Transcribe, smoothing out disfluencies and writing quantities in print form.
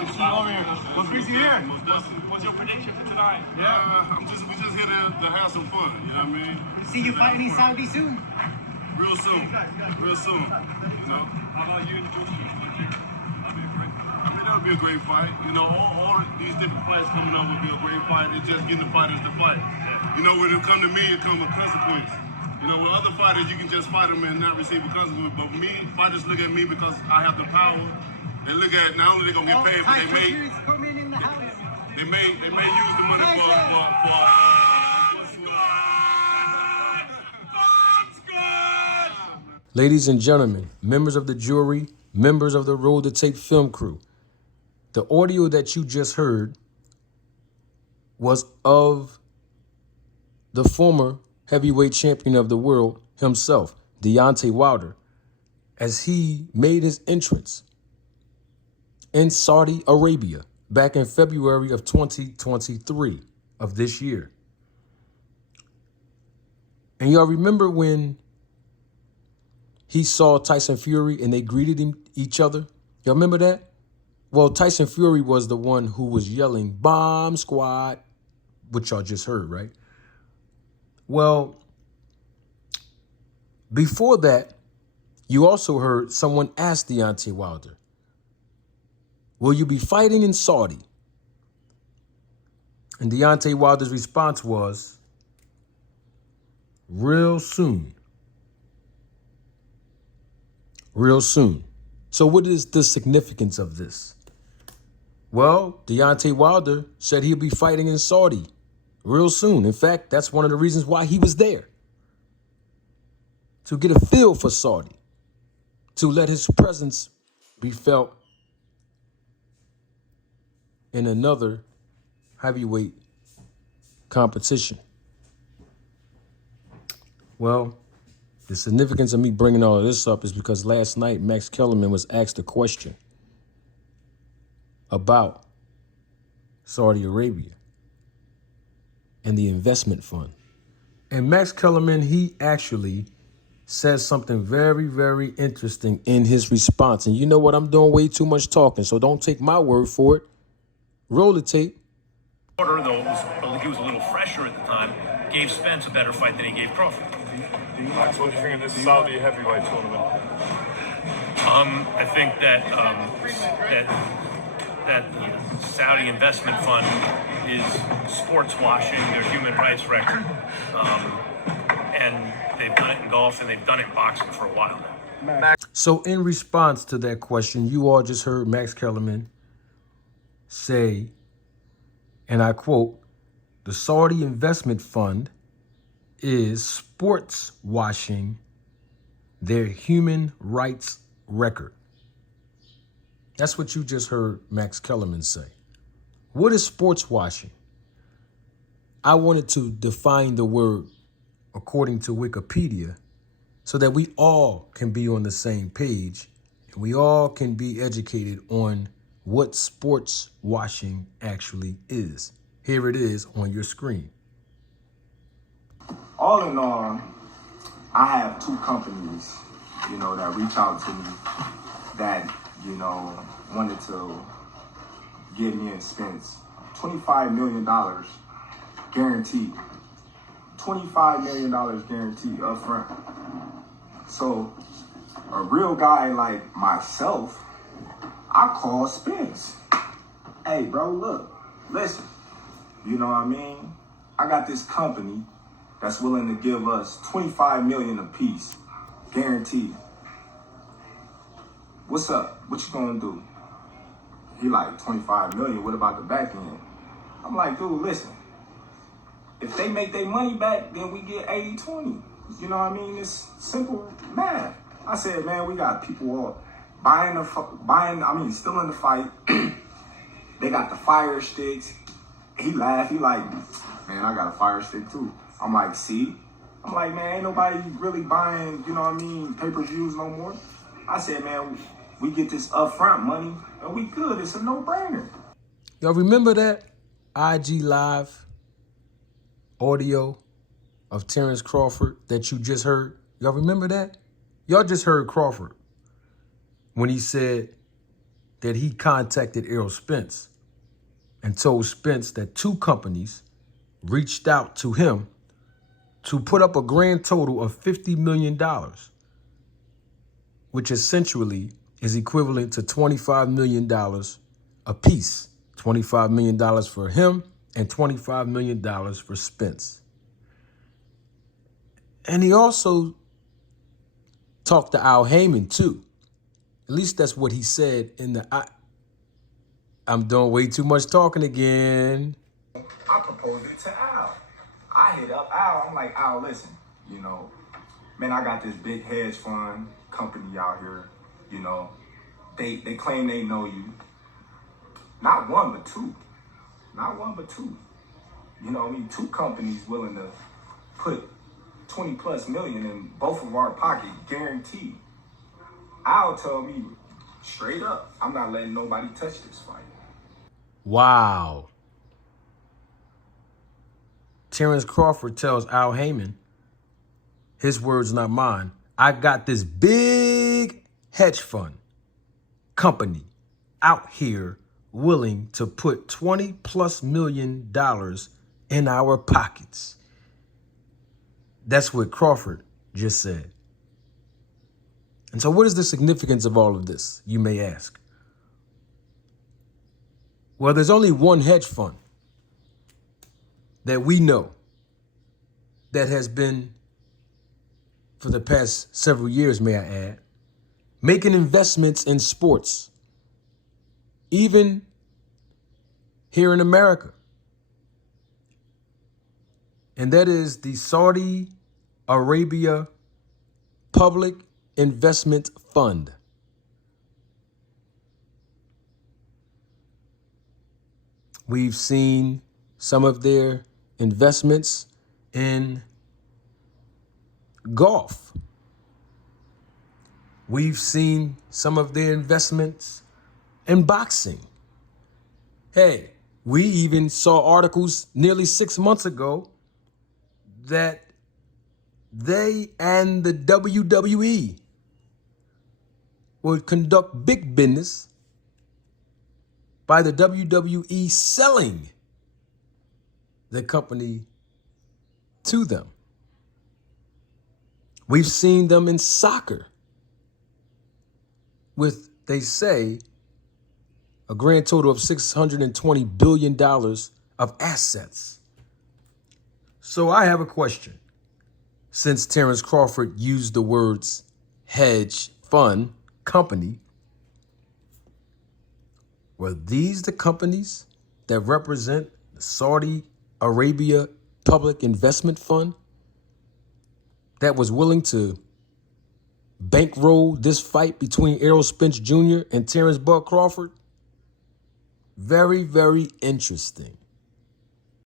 What's busy here? What's your prediction for tonight? We just here to have some fun. You know what I mean? See you fighting in Saudi soon? Real soon. Real soon. You know? How about you and Josh? That'll be a great fight. You know, all these different fights coming up will be a great fight. It's just getting the fighters to fight. You know, when it come to me, it comes with consequence. You know, with other fighters, you can just fight them and not receive a consequence. But me, fighters look at me because I have the power. They look at not only they gonna get paid, but they may use the money for Ladies and gentlemen, members of the jury, members of the Roll the Tape film crew, the audio that you just heard was of the former heavyweight champion of the world himself, Deontay Wilder, as he made his entrance in Saudi Arabia back in February of 2023 of this year. And y'all remember when he saw Tyson Fury and they greeted each other? Y'all remember that? Well, Tyson Fury was the one who was yelling, "Bomb Squad," which y'all just heard, right? Well, before that, you also heard someone ask Deontay Wilder, "Will you be fighting in Saudi?" And Deontay Wilder's response was, "Real soon." Real soon. So what is the significance of this? Well, Deontay Wilder said he'll be fighting in Saudi real soon. In fact, that's one of the reasons why he was there. To get a feel for Saudi. To let his presence be felt in another heavyweight competition. Well, the significance of me bringing all of this up is because last night Max Kellerman was asked a question about Saudi Arabia and the investment fund. And Max Kellerman, he actually says something very, very interesting in his response. And you know what? I'm doing way too much talking, so don't take my word for it. Roll the tape. Though he was a little fresher at the time, gave Spence a better fight than he gave Crawford. Max, what do you think of this Saudi heavyweight tournament? I think that that Saudi investment fund is sports washing their human rights record, and they've done it in golf and they've done it in boxing for a while now. So in response to that question, you all just heard Max Kellerman say, and I quote, "The Saudi investment fund is sports washing their human rights record." That's what you just heard Max Kellerman say. What is sports washing? I wanted to define the word according to Wikipedia so that we all can be on the same page and we all can be educated on what sports washing actually is. Here it is on your screen. All in all, I have two companies, that reach out to me that, wanted to give me and Spence $25 million guaranteed. $25 million guaranteed up front. So a real guy like myself, I call Spence. "Hey, bro, look, listen, you know what I mean? I got this company that's willing to give us $25 million a piece, guaranteed. What's up? What you gonna do?" He like, "$25 million, what about the back end?" I'm like, "Dude, listen, if they make their money back, then we get 80-20. You know what I mean? It's simple math." I said, "Man, we got people all still in the fight. They got the fire sticks." He laughed, he like, "Man, I got a fire stick too." I'm like, "See?" I'm like, "Man, ain't nobody really buying, pay-per-views no more." I said, "Man, we get this upfront money and we good. It's a no-brainer." Y'all remember that IG Live audio of Terrence Crawford that you just heard? Y'all remember that? Y'all just heard Crawford when he said that he contacted Errol Spence and told Spence that two companies reached out to him to put up a grand total of $50 million, which essentially is equivalent to $25 million apiece. $25 million for him and $25 million for Spence. And he also talked to Al Haymon too. At least that's what he said in the... I'm doing way too much talking again. I proposed it to Al. I hit up Al. I'm like, Al, listen, you know, man, I got this big hedge fund company out here. You know, they claim they know you. Not one, but two. Not one, but two. You know what I mean? Two companies willing to put 20 plus million in both of our pocket, guaranteed. Al told me straight up, I'm not letting nobody touch this fight. Wow. Terrence Crawford tells Al Haymon, his words, not mine, I got this big hedge fund company out here willing to put $20 plus million in our pockets. That's what Crawford just said. And so what is the significance of all of this, you may ask? Well, there's only one hedge fund that we know that has been, for the past several years, may I add, making investments in sports, even here in America. And that is the Saudi Arabia Public Investment Fund. We've seen some of their investments in golf. We've seen some of their investments in boxing. Hey, we even saw articles nearly 6 months ago that they and the WWE would conduct big business by the WWE selling the company to them. We've seen them in soccer with, they say, a grand total of $620 billion of assets. So I have a question. Since Terrence Crawford used the words hedge fund company, were these the companies that represent the Saudi Arabia Public Investment Fund that was willing to bankroll this fight between Errol Spence Jr. and Terrence Bud Crawford? Very, very interesting.